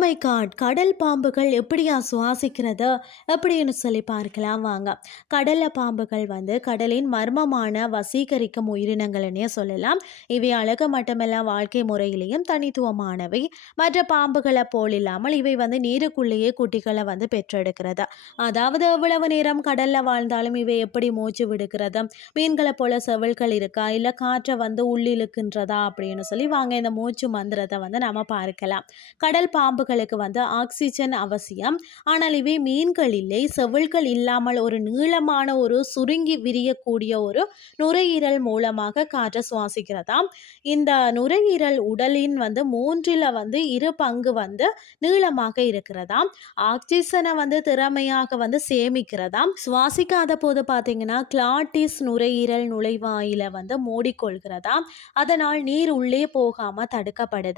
Oh God கடல் பாம்புகள் எப்படியா சுவாசிக்கிறது அப்படின்னு சொல்லி பார்க்கலாம் வாங்க. கடல்ல பாம்புகள் வந்து கடலின் மர்மமான வசீகரிக்கும் உயிரினங்கள்னே சொல்லலாம். இவை அழகு மட்டுமல்ல வாழ்க்கை முறையிலையும் தனித்துவமானவை. மற்ற பாம்புகளை போல் இல்லாமல் இவை வந்து நீருக்குள்ளேயே குட்டிகளை வந்து பெற்றெடுக்கிறது. அதாவது எவ்வளவு நேரம் கடல்ல வாழ்ந்தாலும் இவை எப்படி மூச்சு விடுக்கிறது மீன்களை போல செவல்கள் இருக்கா? இல்லை காற்றை வந்து உள்ளிழுக்கின்றதா? அப்படின்னு சொல்லி வாங்க இந்த மூச்சு மந்திரத்தை வந்து நம்ம பார்க்கலாம். கடல் உயிரினங்களுக்கு வந்து ஆக்சிஜன் அவசியம். ஆனால் இவை மீன்கள் இல்லை. செவில்கள் இல்லாமல் ஒரு நீளமான ஒரு சுருங்கி விரியக்கூடிய ஒரு நுரையீரல் மூலமாக காற்றை சுவாசிக்கிறதாம். இந்த நுரையீரல் உடலின் வந்து மூன்றில் வந்து இரு பங்கு வந்து நீளமாக இருக்கிறதாம். ஆக்சிஜனை வந்து திறமையாக வந்து சேமிக்கிறதாம். சுவாசிக்காத போது பார்த்தீங்கன்னா கிளாட்டிஸ் நுரையீரல் நுழைவாயில வந்து மூடிக்கொள்கிறதாம். அதனால் நீர் உள்ளே போகாம தடுக்கப்படுது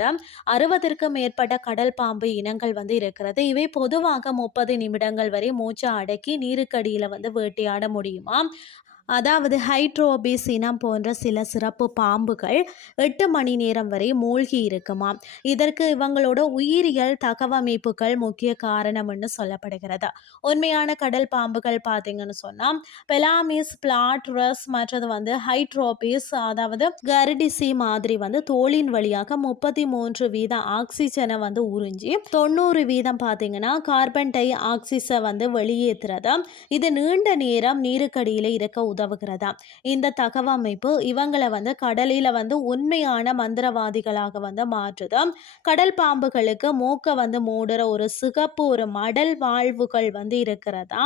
அறுபதற்கும் மேற்பட்ட கடல் பாம்பு இனங்கள் வந்து இருக்கிறது. இவை பொதுவாக முப்பது நிமிடங்கள் வரை மூச்சை அடக்கி நீருக்கடியில் வந்து வேட்டையாட முடியுமா? அதாவது ஹைட்ரோபிசினம் இனம் போன்ற சில சிறப்பு பாம்புகள் எட்டு மணி நேரம் வரை மூழ்கி இருக்குமாம் இதற்கு இவங்களோட உயிரியல் தகவமைப்புகள் முக்கிய காரணம்னு சொல்லப்படுகிறது. உண்மையான கடல் பாம்புகள் பார்த்தீங்கன்னு சொன்னால் பெலாமிஸ் பிளாட்ரஸ் மற்றது வந்து ஹைட்ரோபிஸ் அதாவது கரிடிசி மாதிரி வந்து தோலின் வழியாக முப்பத்தி மூன்று வீதம் ஆக்சிஜனை வந்து உறிஞ்சி தொண்ணூறு வீதம் பார்த்தீங்கன்னா கார்பன் டை ஆக்சிஸை வந்து வெளியேற்றுறது. இது நீண்ட நேரம் நீருக்கடியில் இருக்க உதவுகிறதா? இந்த தகவமைப்பு இவங்களை வந்து கடலில் வந்து உண்மையான மந்திரவாதிகளாக வந்து மாற்றுது. கடல் பாம்புகளுக்கு மூக்க வந்து மூடுற ஒரு சிகப்பு ஒரு மடல் வாழ்வுகள் வந்து இருக்கிறதா?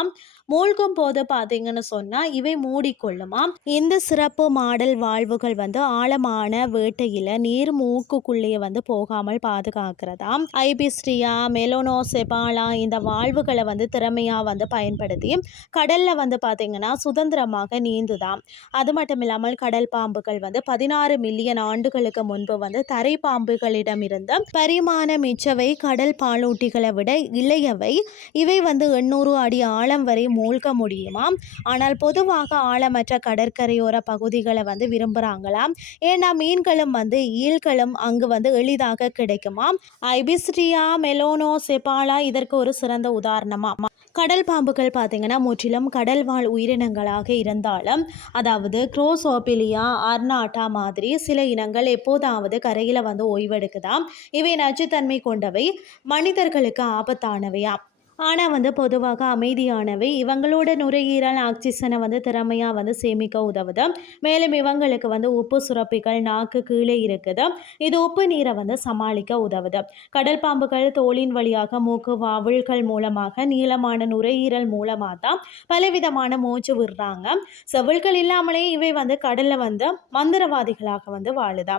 மூழ்கும் போது பார்த்தீங்கன்னு சொன்னால் இவை மூடிக்கொள்ளுமா? இந்த சிறப்பு மாடல் வாழ்வுகள் வந்து ஆழமான வேட்டையில் நீர் மூக்குக்குள்ளேயே வந்து போகாமல் பாதுகாக்கிறதா? ஐபிஸ்டியா மெலோனோசெபாலா இந்த வாழ்வுகளை வந்து திறமையாக வந்து பயன்படுத்தி கடலில் வந்து பார்த்தீங்கன்னா சுதந்திரமாக நீந்துதான் அது மட்டும் இல்லாமல் கடல் பாம்புகள் வந்து பதினாறு மில்லியன் ஆண்டுகளுக்கு முன்பு வந்து தரை பாம்புகளிடமிருந்து பரிமாண மிச்சவை கடல் பாலூட்டிகளை விட இளையவை. இவை வந்து எண்ணூறு அடி ஆழம் வரை மூழ்க முடியுமா ஆனால் பொதுவாக ஆழமற்ற கடற்கரையோர பகுதிகளை வந்து விரும்புகிறாங்களாம் ஏன்னா மீன்களும் வந்து ஈல்களும் அங்கு வந்து எளிதாக கிடைக்குமா ஐபிஸ்டியா மெலோனோ செபாலா இதற்கு ஒரு சிறந்த உதாரணமா கடல் பாம்புகள் பார்த்திங்கன்னா முற்றிலும் கடல் வாழ் உயிரினங்களாக இருந்தாலும் அதாவது குரோசோபிலியா அர்னாட்டா மாதிரி சில இனங்கள் எப்போதாவது கரையில் வந்து ஓய்வெடுக்குதாம். இவை நச்சுத்தன்மை கொண்டவை மனிதர்களுக்கு ஆபத்தானவையா ஆனால் வந்து பொதுவாக அமைதியானவை. இவங்களோட நுரையீரல் ஆக்சிஜனை வந்து திறமையாக வந்து சேமிக்க உதவுது. மேலும் இவங்களுக்கு வந்து உப்பு சுரப்பிகள் நாக்கு கீழே இருக்குது. இது உப்பு நீரை வந்து சமாளிக்க உதவுது. கடல் பாம்புகள் தோலின் வழியாக மூக்கு வாவல்கள் மூலமாக நீளமான நுரையீரல் மூலமாக தான் பலவிதமான மூச்சு விடுறாங்க. செவில்கள் இல்லாமலே இவை வந்து கடலில் வந்து மந்திரவாதிகளாக வந்து வாழுதா.